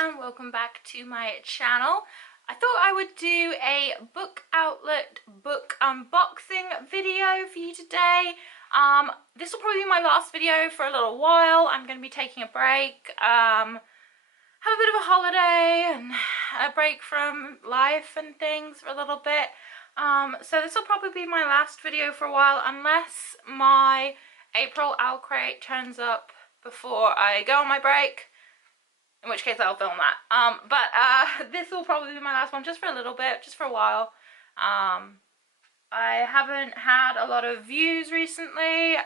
and welcome back to my channel. I thought I would do a Book Outlet book unboxing video for you today. This will probably be my last video for a little while. I'm going to be taking a break, have a bit of a holiday and a break from life and things for a little bit. So this will probably be my last video for a while, unless my April owl crate turns up before I go on my break, in which case I'll film that. But this will probably be my last one, just for a little bit, just for a while. I haven't had a lot of views recently,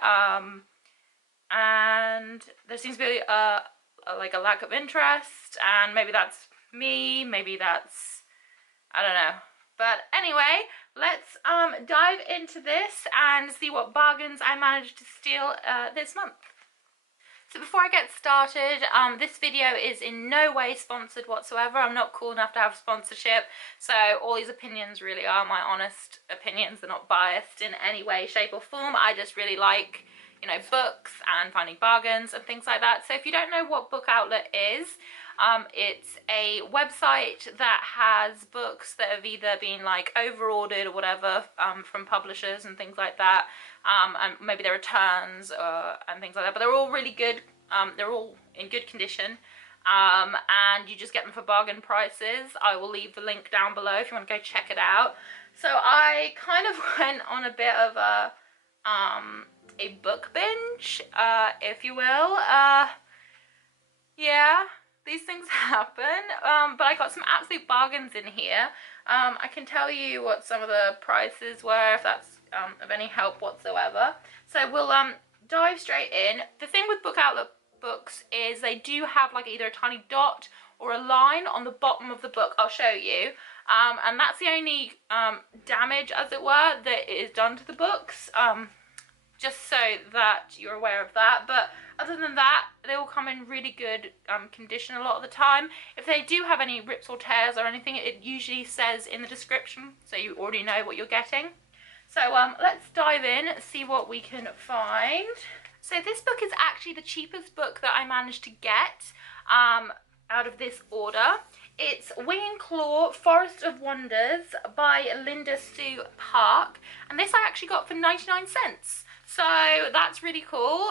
and there seems to be like a lack of interest, and maybe that's me, maybe that's, I don't know. But anyway, let's dive into this and see what bargains I managed to steal this month. So before I get started, this video is in no way sponsored whatsoever. I'm not cool enough to have sponsorship, so all these opinions really are my honest opinions. They're not biased in any way, shape or form. I just really like, you know, books and finding bargains and things like that. So if you don't know what Book Outlet is, it's a website that has books that have either been like over-ordered or whatever from publishers and things like that, and maybe their returns and things like that, but they're all really good. They're all in good condition, and you just get them for bargain prices. I will leave the link down below if you want to go check it out. So I kind of went on a bit of a book binge, if you will. Yeah, these things happen, but I got some absolute bargains in here. I can tell you what some of the prices were, if that's of any help whatsoever. So we'll dive straight in. The thing with Book Outlet books is they do have like either a tiny dot or a line on the bottom of the book. I'll show you. And that's the only damage, as it were, that is done to the books. Just so that you're aware of that. But other than that, they will come in really good condition a lot of the time. If they do have any rips or tears or anything, it usually says in the description, so you already know what you're getting. So let's dive in, see what we can find. So this book is actually the cheapest book that I managed to get out of this order. It's Wing and Claw, Forest of Wonders by Linda Sue Park, and this I actually got for 99 cents. So that's really cool.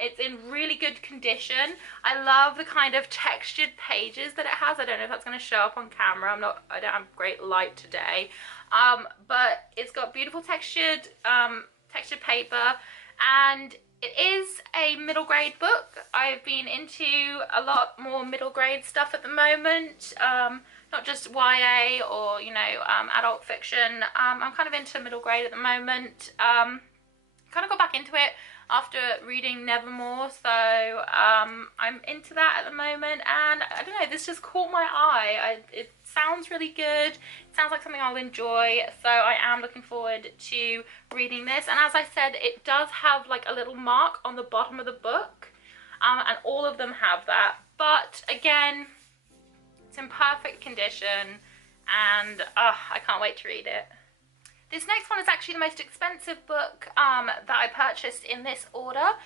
It's in really good condition. I love the kind of textured pages that it has. I don't know if that's going to show up on camera. I don't have great light today. But it's got beautiful textured paper, and it is a middle grade book. I've been into a lot more middle grade stuff at the moment. Not just YA or, you know, adult fiction. I'm kind of into middle grade at the moment. Kind of got back into it after reading Nevermore, so I'm into that at the moment, and I don't know, this just caught my eye. It sounds really good. It sounds like something I'll enjoy, so I am looking forward to reading this. And as I said, it does have like a little mark on the bottom of the book, and all of them have that, but again, it's in perfect condition, and I can't wait to read it. This next one is actually the most expensive book that I purchased in this order,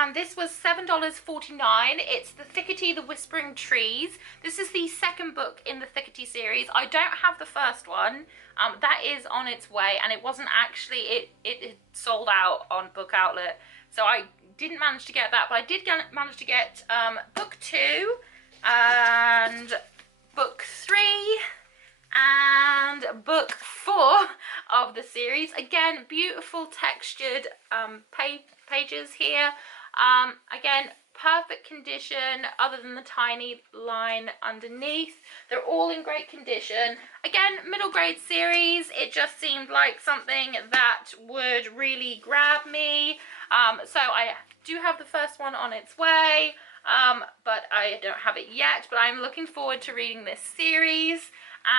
and this was $7.49. It's The Thickety, The Whispering Trees. This is the second book in the Thickety series. I don't have the first one. That is on its way, and it wasn't actually, it sold out on Book Outlet, so I didn't manage to get that, but I did manage to get book 2 and book 3 and book 4 of the series. Again, beautiful textured pages here. Again, perfect condition other than the tiny line underneath. They're all in great condition. Again, middle grade series. It just seemed like something that would really grab me. So I do have the first one on its way, but I don't have it yet. But I'm looking forward to reading this series.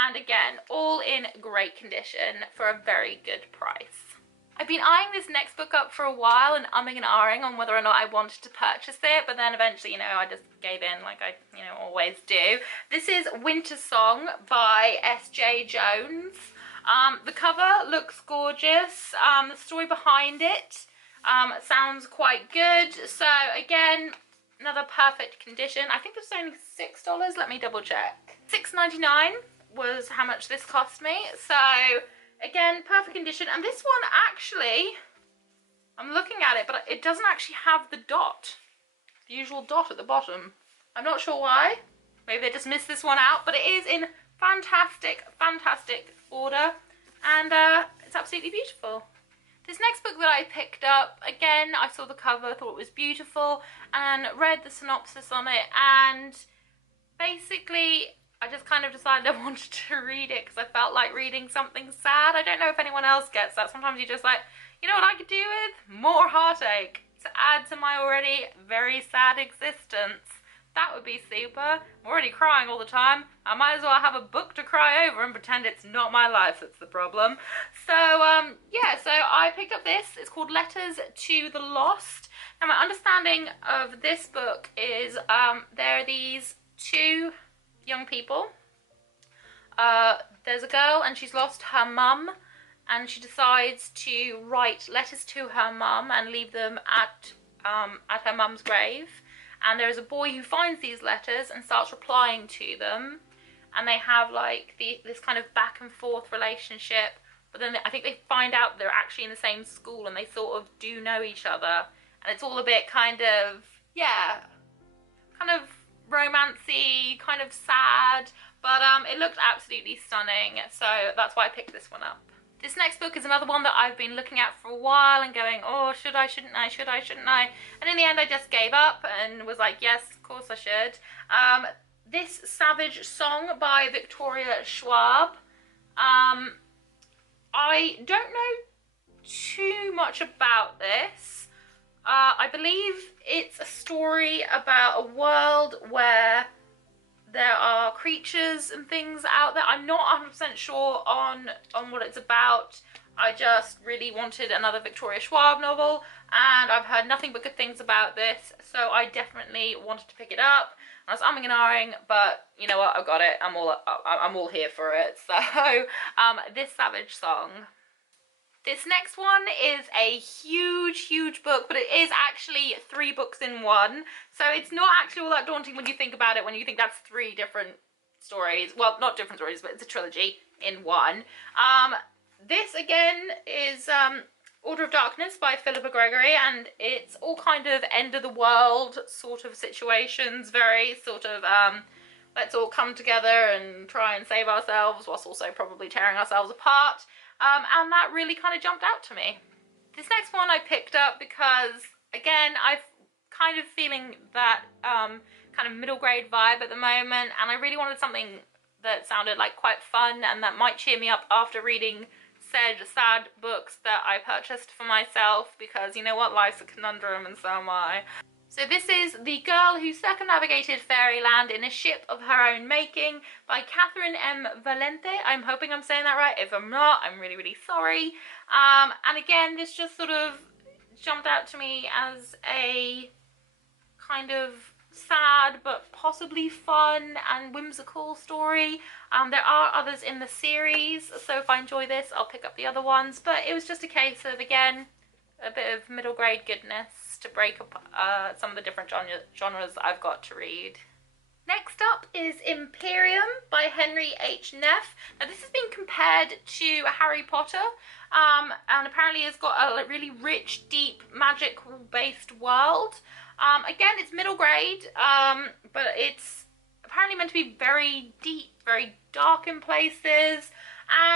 And again, all in great condition for a very good price. I've been eyeing this next book up for a while and umming and ahhing on whether or not I wanted to purchase it, but then eventually, you know, I just gave in like I, you know, always do. This is Winter Song by S.J. Jones. The cover looks gorgeous. The story behind it sounds quite good. So again, another perfect condition. I think this was only $6. Let me double check. $6.99 was how much this cost me. So again, perfect condition. And this one actually, I'm looking at it, but it doesn't actually have the dot, the usual dot at the bottom. I'm not sure why. Maybe they just missed this one out, but it is in fantastic, fantastic order, and it's absolutely beautiful. This next book that I picked up, again, I saw the cover, thought it was beautiful, and read the synopsis on it, and basically I just kind of decided I wanted to read it because I felt like reading something sad. I don't know if anyone else gets that. Sometimes you just like, you know what I could do with? More heartache to add to my already very sad existence. That would be super. I'm already crying all the time. I might as well have a book to cry over and pretend it's not my life that's the problem. So, yeah, so I picked up this. It's called Letters to the Lost. Now, my understanding of this book is there are these two young people. There's a girl and she's lost her mum, and she decides to write letters to her mum and leave them at her mum's grave. And there is a boy who finds these letters and starts replying to them, and they have like this kind of back and forth relationship. But then I think they find out they're actually in the same school and they sort of do know each other, and it's all a bit kind of, yeah, kind of romancy, kind of sad, but it looked absolutely stunning, so that's why I picked this one up. This next book is another one that I've been looking at for a while and going, oh, should I, shouldn't I, should I, shouldn't I? And in the end I just gave up and was like, yes, of course I should. This Savage Song by Victoria Schwab. I don't know too much about this. I believe it's a story about a world where there are creatures and things out there. I'm not 100% sure on what it's about. I just really wanted another Victoria Schwab novel, and I've heard nothing but good things about this, so I definitely wanted to pick it up. I was umming and ahhing, but you know what? I've got it. I'm all here for it. So, This Savage Song. This next one is a huge, huge book, but it is actually 3 books in one. So it's not actually all that daunting when you think about it, when you think that's 3 different stories. Well, not different stories, but it's a trilogy in one. This, again, is Order of Darkness by Philippa Gregory, and it's all kind of end of the world sort of situations, very sort of, let's all come together and try and save ourselves, whilst also probably tearing ourselves apart. And that really kind of jumped out to me. This next one I picked up because, again, I'm kind of feeling that kind of middle grade vibe at the moment, and I really wanted something that sounded like quite fun and that might cheer me up after reading said sad books that I purchased for myself, because you know what, life's a conundrum and so am I. So this is The Girl Who Circumnavigated Fairyland in a Ship of Her Own Making by Catherine M. Valente. I'm hoping I'm saying that right. If I'm not, I'm really, really sorry. And again, this just sort of jumped out to me as a kind of sad but possibly fun and whimsical story. There are others in the series, so if I enjoy this, I'll pick up the other ones. But it was just a case of, again, a bit of middle grade goodness to break up some of the different genres I've got to read. Next up is Imperium by Henry H. Neff. Now this has been compared to Harry Potter, and apparently it's got a really rich, deep, magic-based world. Again, it's middle grade, but it's apparently meant to be very deep, very dark in places.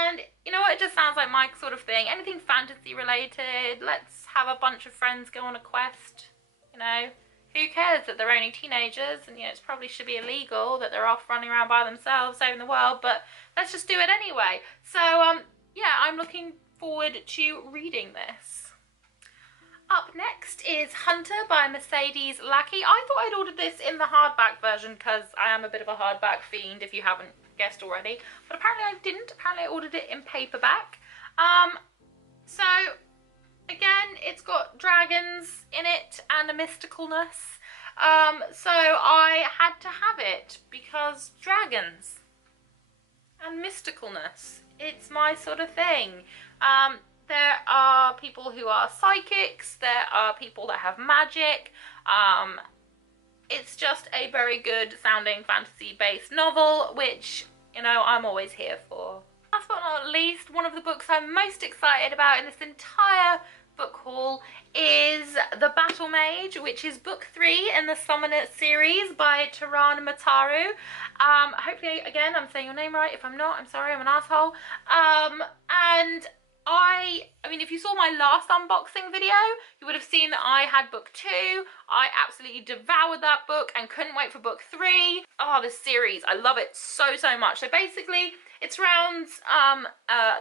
And you know what, it just sounds like my sort of thing. Anything fantasy related, let's have a bunch of friends go on a quest, you know. Who cares that they're only teenagers, and you know, it probably should be illegal that they're off running around by themselves saving the world, but let's just do it anyway. So yeah, I'm looking forward to reading this. Up next is Hunter by Mercedes Lackey. I thought I'd ordered this in the hardback version because I am a bit of a hardback fiend, if you haven't guessed already, but apparently I didn't. Apparently I ordered it in paperback. So again, it's got dragons in it and a mysticalness, so I had to have it because dragons and mysticalness, it's my sort of thing. There are people who are psychics, there are people that have magic, it's just a very good sounding fantasy-based novel, which, you know, I'm always here for. Last but not least, one of the books I'm most excited about in this entire book haul is The Battle Mage, which is book 3 in the Summoner series by Taran Mataru. Hopefully, again, I'm saying your name right. If I'm not, I'm sorry, I'm an asshole. And I mean, if you saw my last unboxing video, you would have seen that I had book 2. I absolutely devoured that book and couldn't wait for book 3. Oh, this series, I love it so, so much. So basically, it surrounds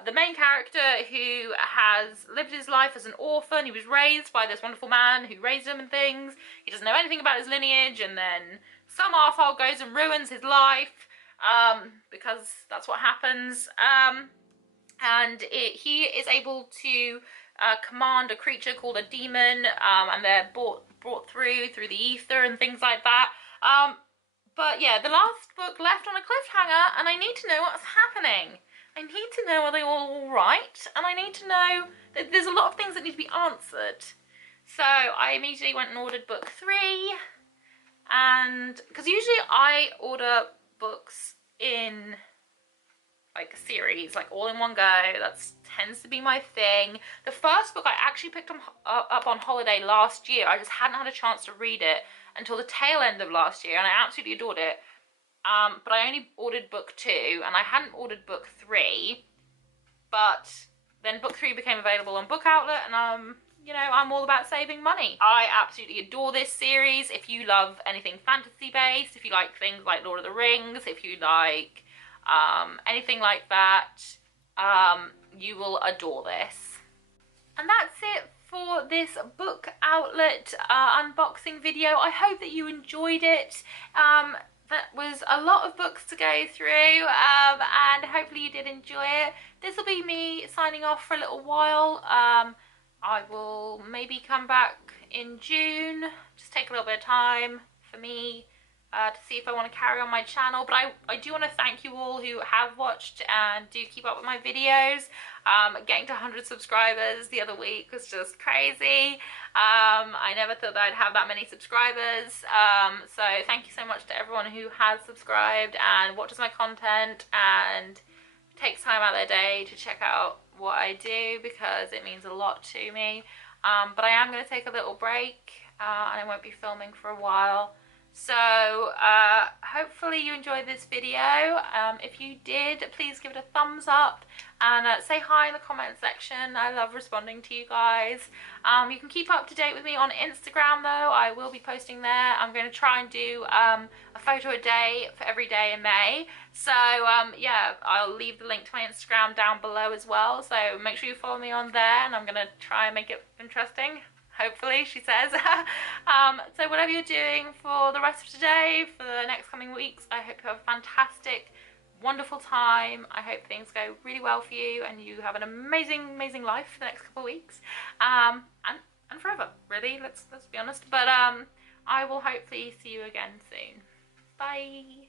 the main character who has lived his life as an orphan. He was raised by this wonderful man who raised him and things. He doesn't know anything about his lineage, and then some arsehole goes and ruins his life because that's what happens. And he is able to command a creature called a demon, and they're brought through the ether and things like that. But yeah, the last book left on a cliffhanger, and I need to know what's happening. I need to know, are they all right? And I need to know that there's a lot of things that need to be answered. So I immediately went and ordered book 3, and because usually I order books in like a series, like all in one go. That tends to be my thing. The first book I actually picked up on holiday last year. I just hadn't had a chance to read it until the tail end of last year, and I absolutely adored it. But I only ordered book 2, and I hadn't ordered book 3. But then book 3 became available on Book Outlet, and you know, I'm all about saving money. I absolutely adore this series. If you love anything fantasy based, if you like things like Lord of the Rings, if you like anything like that, you will adore this. And that's it for this Book Outlet unboxing video. I hope that you enjoyed it. That was a lot of books to go through, and hopefully you did enjoy it. This will be me signing off for a little while. I will maybe come back in June, just take a little bit of time for me to see if I want to carry on my channel. But I do want to thank you all who have watched and do keep up with my videos. Getting to 100 subscribers the other week was just crazy. I never thought that I'd have that many subscribers. So thank you so much to everyone who has subscribed and watches my content and takes time out of their day to check out what I do, because it means a lot to me. But I am going to take a little break, and I won't be filming for a while. So hopefully you enjoyed this video. If you did, please give it a thumbs up and say hi in the comment section. I love responding to you guys. You can keep up to date with me on Instagram though. I will be posting there. I'm going to try and do a photo a day for every day in May. So yeah, I'll leave the link to my Instagram down below as well. So make sure you follow me on there, and I'm going to try and make it interesting. Hopefully, she says. So whatever you're doing for the rest of today, for the next coming weeks, I hope you have a fantastic, wonderful time. I hope things go really well for you and you have an amazing, amazing life for the next couple of weeks. And forever, really, let's be honest. But I will hopefully see you again soon. Bye.